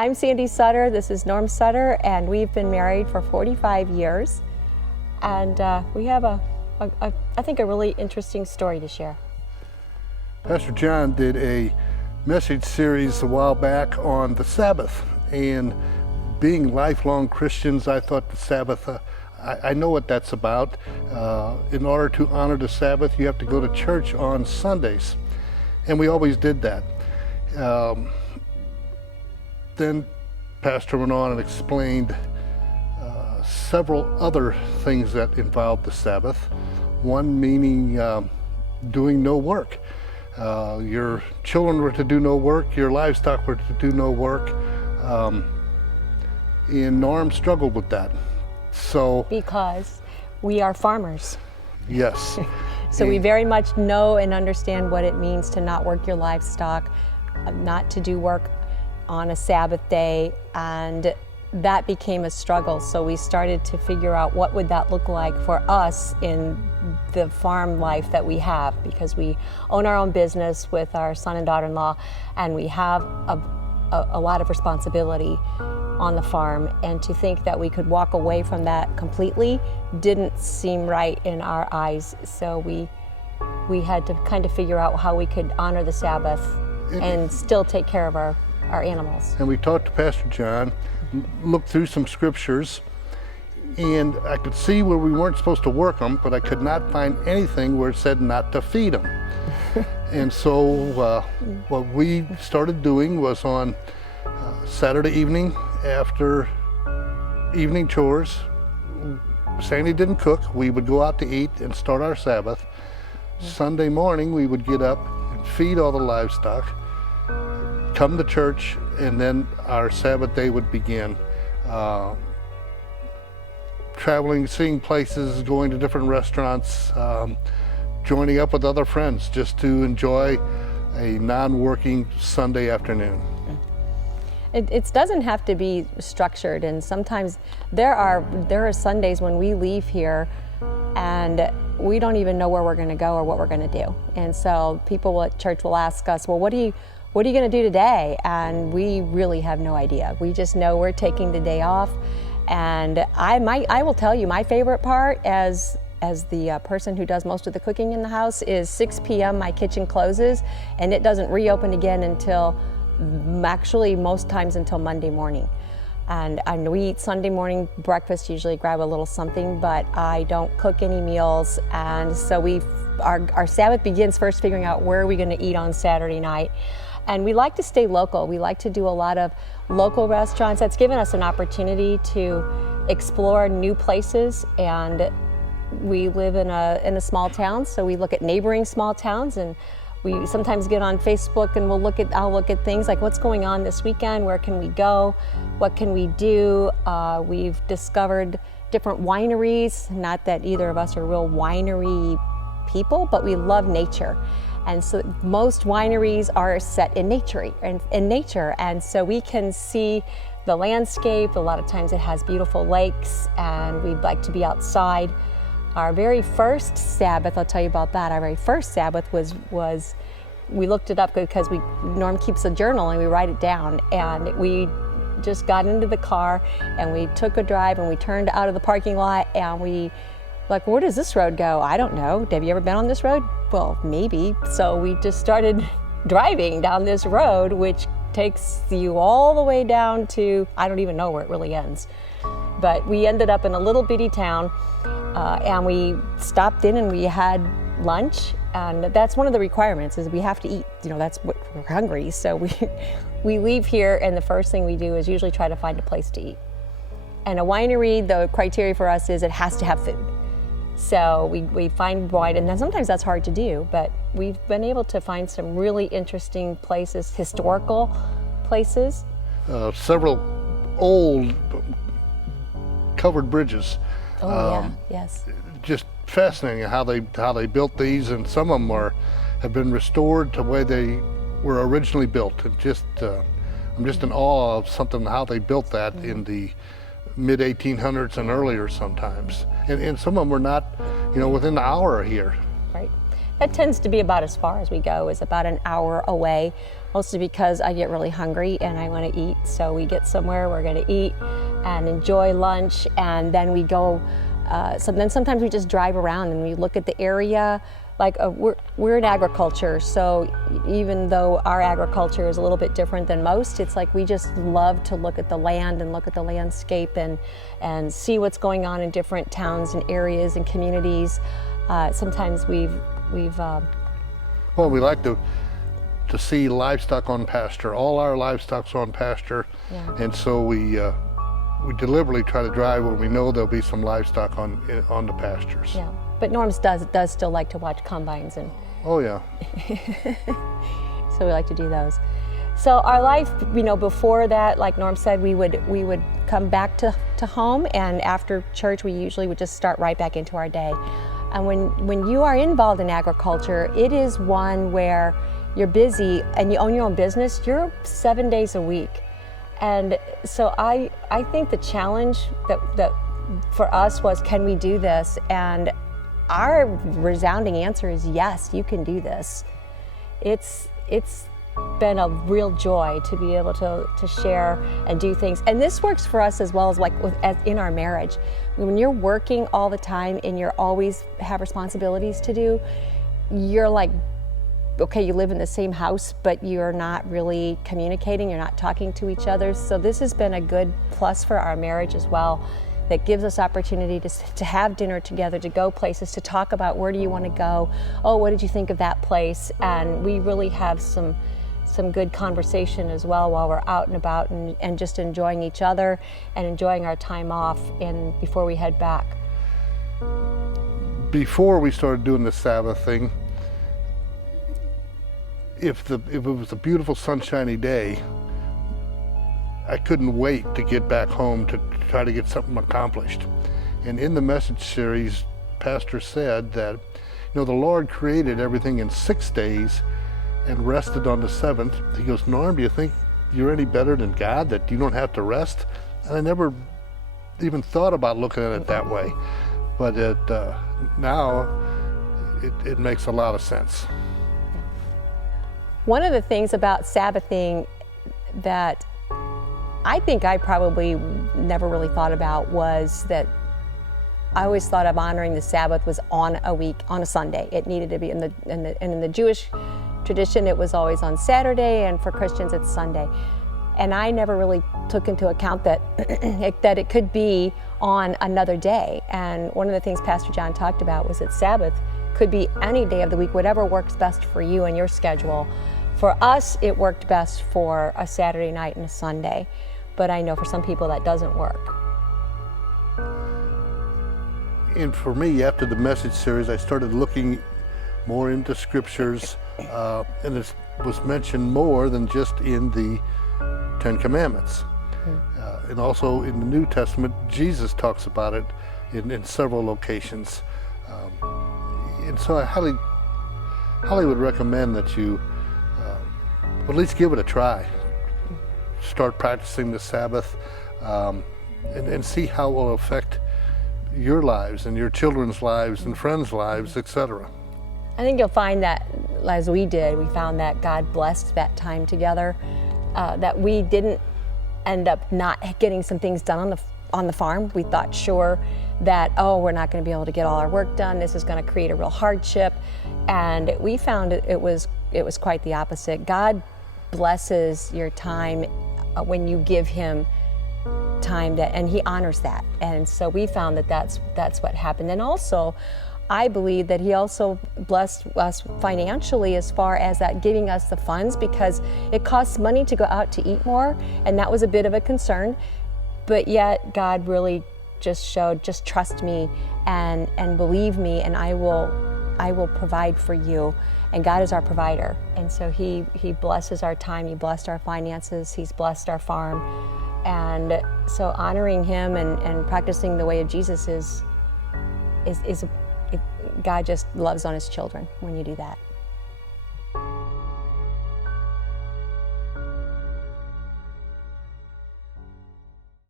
I'm Sandi Sutter, this is Norm Sutter, and we've been married for 45 years. And we have I think a really interesting story to share. Pastor John did a message series a while back on the Sabbath, and being lifelong Christians, I thought the Sabbath, I know what that's about. In order to honor the Sabbath, you have to go to church on Sundays, and we always did that. Then Pastor went on and explained several other things that involved the Sabbath. One meaning doing no work. Your children were to do no work, your livestock were to do no work, and Norm struggled with that. So Because we are farmers. yes. So we very much know and understand what it means to not work your livestock, not to do work on a Sabbath day, and that became a struggle. So we started to figure out what would that look like for us in the farm life that we have, because we own our own business with our son and daughter-in-law, and we have a lot of responsibility on the farm, and to think that we could walk away from that completely didn't seem right in our eyes. So we had to kind of figure out how we could honor the Sabbath and still take care of our animals. And we talked to Pastor John, looked through some scriptures, and I could see where we weren't supposed to work them, but I could not find anything where it said not to feed them. And so what we started doing was on Saturday evening, after evening chores, Sandi didn't cook, we would go out to eat and start our Sabbath. Sunday morning we would get up and feed all the livestock, come to church, and then our Sabbath day would begin. Traveling, seeing places, going to different restaurants, joining up with other friends just to enjoy a non-working Sunday afternoon. It doesn't have to be structured, and sometimes there are Sundays when we leave here and we don't even know where we're going to go or what we're going to do. And so people at church will ask us, well, what are you going to do today? And we really have no idea. We just know we're taking the day off. And I will tell you, my favorite part as the person who does most of the cooking in the house is 6 p.m. my kitchen closes, and it doesn't reopen again until actually most times until Monday morning. And we eat Sunday morning breakfast, usually grab a little something, but I don't cook any meals. And so our Sabbath begins first figuring out where are we going to eat on Saturday night. And we like to stay local. We like to do a lot of local restaurants. That's given us an opportunity to explore new places. And we live in a small town, so we look at neighboring small towns, and we sometimes get on Facebook and I'll look at things like what's going on this weekend, where can we go, what can we do. We've discovered different wineries, not that either of us are real winery people, but we love nature. And so most wineries are set in nature, and so we can see the landscape. A lot of times it has beautiful lakes, and we'd like to be outside. Our very first Sabbath, I'll tell you about that. Our very first Sabbath was we looked it up because Norm keeps a journal and we write it down. And we just got into the car and we took a drive and we turned out of the parking lot and we like, where does this road go? I don't know. Have you ever been on this road? Well, maybe. So we just started driving down this road, which takes you all the way down to, I don't even know where it really ends. But we ended up in a little bitty town. And we stopped in and we had lunch, and that's one of the requirements is we have to eat. That's what we're hungry. So we leave here, and the first thing we do is usually try to find a place to eat. And a winery, the criteria for us is it has to have food. So we find wine, and then sometimes that's hard to do, but we've been able to find some really interesting places, historical places. Several old covered bridges. Yes. Just fascinating how they built these, and some of them have been restored to the way they were originally built. I'm just in awe of how they built that in the mid 1800s and earlier sometimes. And some of them were not, within an hour here. Right. That tends to be about as far as we go, is about an hour away, mostly because I get really hungry and I want to eat. So we get somewhere, we're going to eat and enjoy lunch, and then we go. Then sometimes we just drive around and we look at the area. Like we're in agriculture, so even though our agriculture is a little bit different than most, it's like we just love to look at the land and look at the landscape and see what's going on in different towns and areas and communities. Sometimes we've Well, we like to see livestock on pasture. All our livestock's on pasture, Yeah. and so we deliberately try to drive when we know there'll be some livestock on the pastures. Yeah, but Norm does still like to watch combines, and Oh yeah. so we like to do those. So our life, before that, like Norm said, we would come back to home, and after church we usually would just start right back into our day. And when you are involved in agriculture, it is one where you're busy and you own your own business. You're 7 days a week. And so I think the challenge that for us was, can we do this? And our resounding answer is yes, you can do this. It's been a real joy to be able to share and do things. And this works for us as well as in our marriage. When you're working all the time and you're always have responsibilities to do, you're like, okay, you live in the same house, but you're not really communicating, you're not talking to each other. So this has been a good plus for our marriage as well, that gives us opportunity to have dinner together, to go places, to talk about where do you want to go, oh, what did you think of that place? And we really have some good conversation as well while we're out and about and just enjoying each other and enjoying our time off before we head back. Before we started doing the Sabbath thing, if it was a beautiful sunshiny day, I couldn't wait to get back home to try to get something accomplished. And in the message series, Pastor said that, the Lord created everything in 6 days and rested on the seventh. He goes, Norm, do you think you're any better than God, that you don't have to rest? And I never even thought about looking at it that way. But now it makes a lot of sense. One of the things about Sabbathing that I think I probably never really thought about was that I always thought of honoring the Sabbath was on a Sunday. It needed to be in the Jewish tradition, it was always on Saturday, and for Christians it's Sunday. And I never really took into account that that it could be on another day. And one of the things Pastor John talked about was that Sabbath could be any day of the week, whatever works best for you and your schedule. For us, it worked best for a Saturday night and a Sunday, but I know for some people that doesn't work. And for me, after the message series, I started looking more into scriptures, and it was mentioned more than just in the Ten Commandments. And also in the New Testament, Jesus talks about it in several locations. And so I highly would recommend that you at least give it a try. Start practicing the Sabbath and see how it will affect your lives and your children's lives and friends' lives, etc. I think you'll find that, as we did, we found that God blessed that time together, that we didn't end up not getting some things done on the farm. We thought sure that, we're not going to be able to get all our work done. This is going to create a real hardship. And we found it was quite the opposite. God blesses your time when you give Him time, and He honors that. And so we found that that's what happened. And also, I believe that He also blessed us financially as far as that giving us the funds, because it costs money to go out to eat more, and that was a bit of a concern. But yet God really just showed, just trust me and believe me, and I will provide for you. And God is our provider. And so He blesses our time, He blessed our finances, He's blessed our farm. And so honoring Him and practicing the way of Jesus is God just loves on His children when you do that.